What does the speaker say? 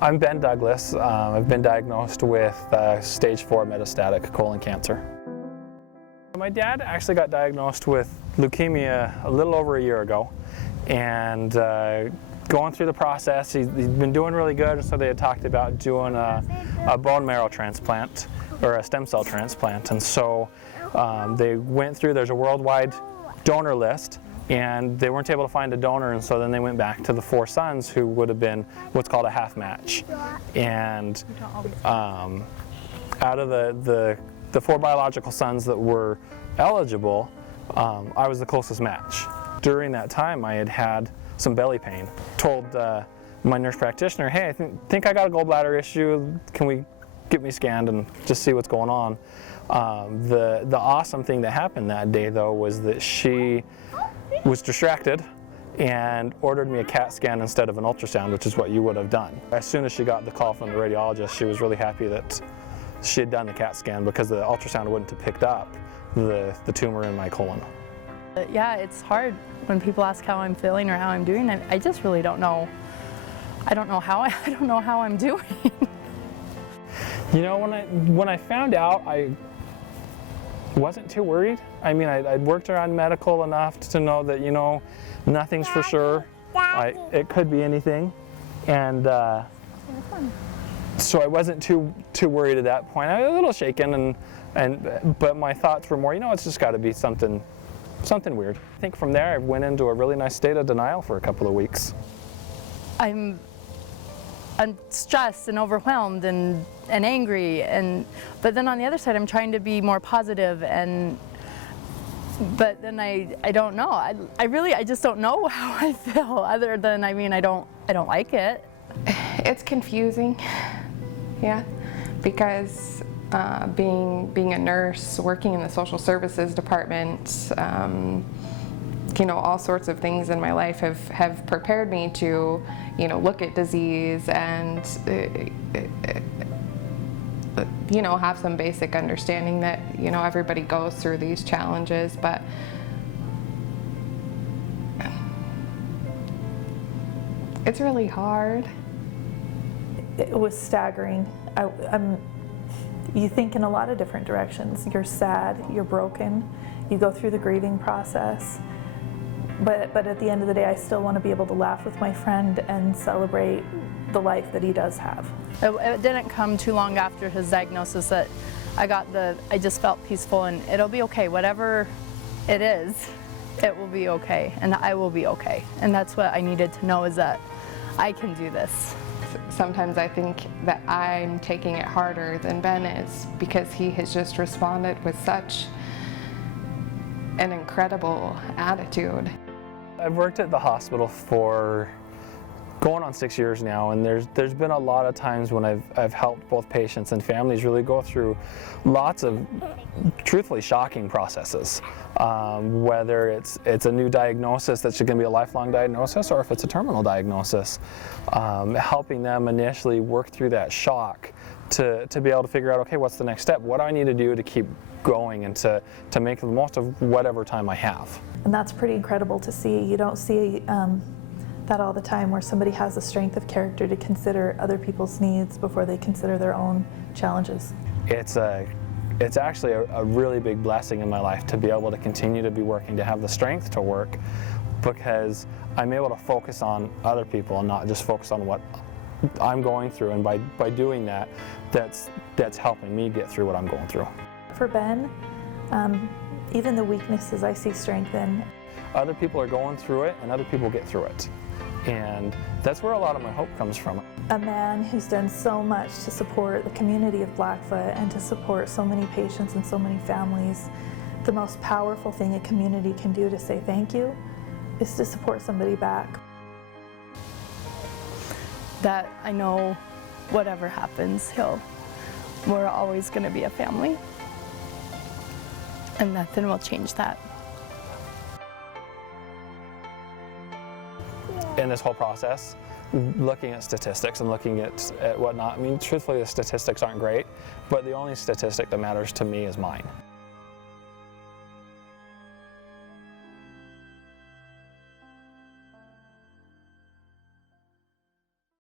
I'm Ben Douglas. I've been diagnosed with stage 4 metastatic colon cancer. My dad actually got diagnosed with leukemia a little over a year ago, and going through the process, he's been doing really good, so they had talked about doing a bone marrow transplant or a stem cell transplant. And so they went through, there's a worldwide donor list, and they weren't able to find a donor, and so then they went back to the 4 sons who would have been what's called a half match. And out of the 4 biological sons that were eligible, I was the closest match. During that time I had some belly pain. Told my nurse practitioner, hey, I think I got a gallbladder issue, can we get me scanned and just see what's going on? The awesome thing that happened that day though was that she was distracted and ordered me a CAT scan instead of an ultrasound, which is what you would have done. As soon as she got the call from the radiologist, she was really happy that she had done the CAT scan, because the ultrasound wouldn't have picked up the tumor in my colon. Yeah, it's hard when people ask how I'm feeling or how I'm doing. I just really don't know. I don't know how I'm doing. You know, when I found out, I wasn't too worried. I mean, I'd worked around medical enough to know that, you know, nothing's for sure. It could be anything, and so I wasn't too worried at that point. I was a little shaken, but my thoughts were more, you know, it's just got to be something weird. I think from there I went into a really nice state of denial for a couple of weeks. I'm stressed and overwhelmed and angry, but then on the other side I'm trying to be more positive, but then I don't know. I just don't know how I feel, other than, I mean, I don't like it. It's confusing, yeah, because being a nurse, working in the social services department, you know, all sorts of things in my life have prepared me to, you know, look at disease and, you know, have some basic understanding that, you know, everybody goes through these challenges, but it's really hard. It was staggering. You think in a lot of different directions. You're sad, you're broken, you go through the grieving process. But at the end of the day, I still want to be able to laugh with my friend and celebrate the life that he does have. It didn't come too long after his diagnosis that I just felt peaceful, and it'll be okay. Whatever it is, it will be okay, and I will be okay. And that's what I needed to know, is that I can do this. Sometimes I think that I'm taking it harder than Ben is, because he has just responded with such an incredible attitude. I've worked at the hospital for going on 6 years now, and there's been a lot of times when I've helped both patients and families really go through lots of truthfully shocking processes, whether it's a new diagnosis that's going to be a lifelong diagnosis, or if it's a terminal diagnosis, helping them initially work through that shock to be able to figure out, okay, what's the next step? What do I need to do to keep going and to make the most of whatever time I have? And that's pretty incredible to see. You don't see that all the time, where somebody has the strength of character to consider other people's needs before they consider their own challenges. It's actually a really big blessing in my life to be able to continue to be working, to have the strength to work, because I'm able to focus on other people and not just focus on what I'm going through, and by doing that, that's helping me get through what I'm going through. For Ben, even the weaknesses I see strength in. Other people are going through it, and other people get through it. And that's where a lot of my hope comes from. A man who's done so much to support the community of Blackfoot and to support so many patients and so many families. The most powerful thing a community can do to say thank you is to support somebody back. That I know whatever happens, we're always going to be a family, and nothing will change that. In this whole process, looking at statistics and looking at whatnot, I mean, truthfully, the statistics aren't great, but the only statistic that matters to me is mine.